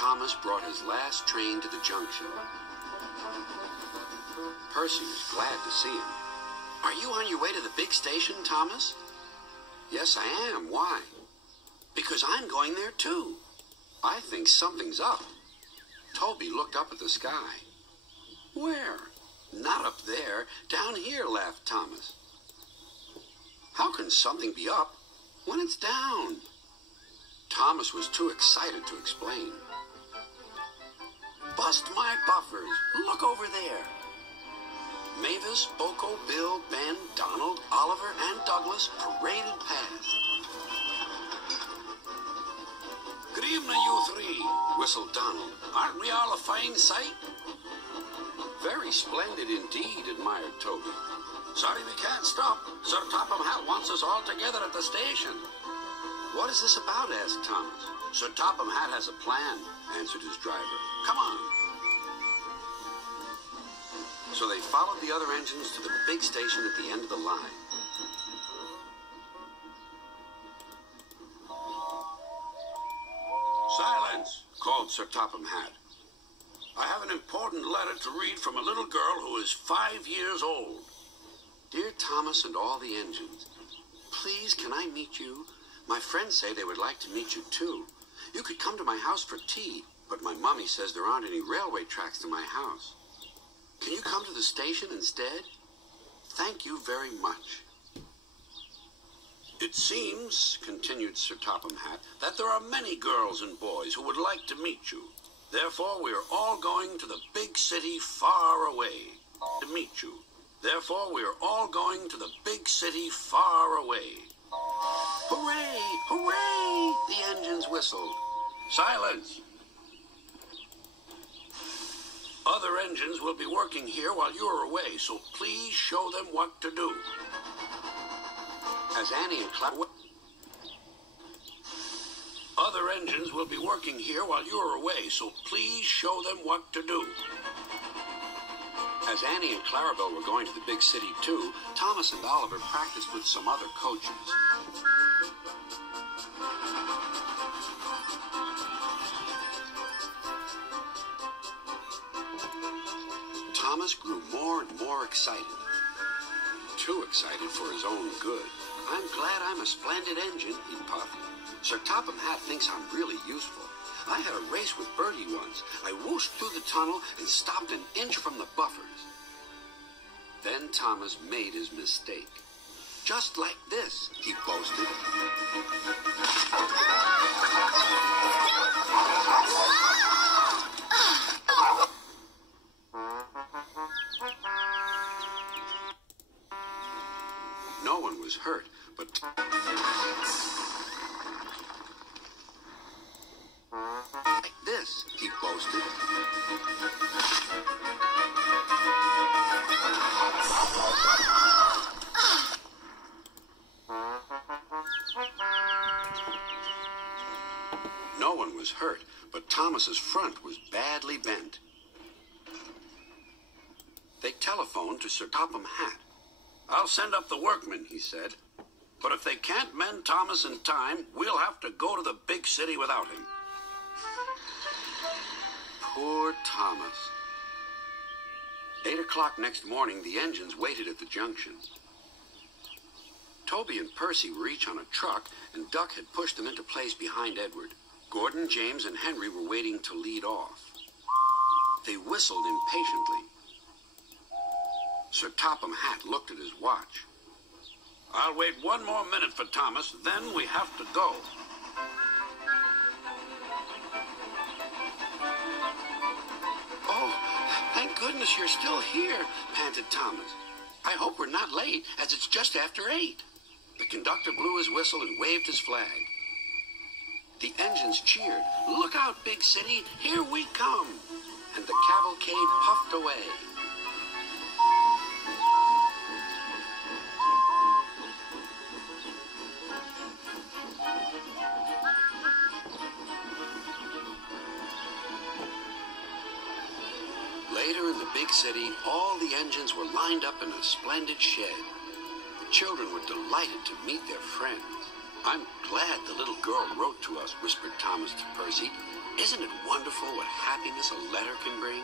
Thomas brought his last train to the junction. Percy was glad to see him. "Are you on your way to the big station, Thomas?" "Yes, I am. Why?" "Because I'm going there, too. I think something's up." Toby looked up at the sky. "Where?" "Not up there. Down here," laughed Thomas. "How can something be up when it's down?" Thomas was too excited to explain. "Bust my buffers. Look over there." Mavis, Boco, Bill, Ben, Donald, Oliver, and Douglas paraded past. "Good evening, you three," whistled Donald. "Aren't we all a fine sight?" "Very splendid indeed," admired Toby. "Sorry we can't stop. Sir Topham Hatt wants us all together at the station." "What is this about?" asked Thomas. "Sir Topham Hatt has a plan," answered his driver. "Come on." So they followed the other engines to the big station at the end of the line. "Silence," called Sir Topham Hatt. "I have an important letter to read from a little girl who is 5 years old." "Dear Thomas and all the engines, please can I meet you? My friends say they would like to meet you too. You could come to my house for tea, but my mommy says there aren't any railway tracks to my house. Can you come to the station instead? Thank you very much." "It seems," continued Sir Topham Hatt, "that there are many girls and boys who would like to meet you. Therefore, we are all going to the big city far away to meet you. Therefore, we are all going to the big city far away." "Hooray! Hooray!" the engines whistled. "Silence! Other engines will be working here while you are away, so please show them what to do." As Annie and Clarabel... "Other engines will be working here while you are away, so please show them what to do." As Annie and Clarabel were going to the big city too, Thomas and Oliver practiced with some other coaches. Thomas grew more and more excited. Too excited for his own good. "I'm glad I'm a splendid engine," he puffed. "Sir Topham Hatt thinks I'm really useful. I had a race with Bertie once. I whooshed through the tunnel and stopped an inch from the buffers." Then Thomas made his mistake. "Just like this," he boasted. No one was hurt, but like this, he boasted. No one was hurt, but Thomas's front was badly bent. They telephoned to Sir Topham Hatt. "I'll send up the workmen," he said. "But if they can't mend Thomas in time, we'll have to go to the big city without him." Poor Thomas. 8 o'clock next morning, the engines waited at the junction. Toby and Percy were each on a truck, and Duck had pushed them into place behind Edward. Gordon, James, and Henry were waiting to lead off. They whistled impatiently. Sir Topham Hatt looked at his watch. "I'll wait 1 more minute for Thomas, then we have to go." "Oh, thank goodness you're still here," panted Thomas. "I hope we're not late, as it's just after 8. The conductor blew his whistle and waved his flag. The engines cheered. "Look out, big city, here we come!" And the cavalcade puffed away. Later in the big city, all the engines were lined up in a splendid shed. The children were delighted to meet their friends. "I'm glad the little girl wrote to us," whispered Thomas to Percy. Isn't it wonderful what happiness a letter can bring?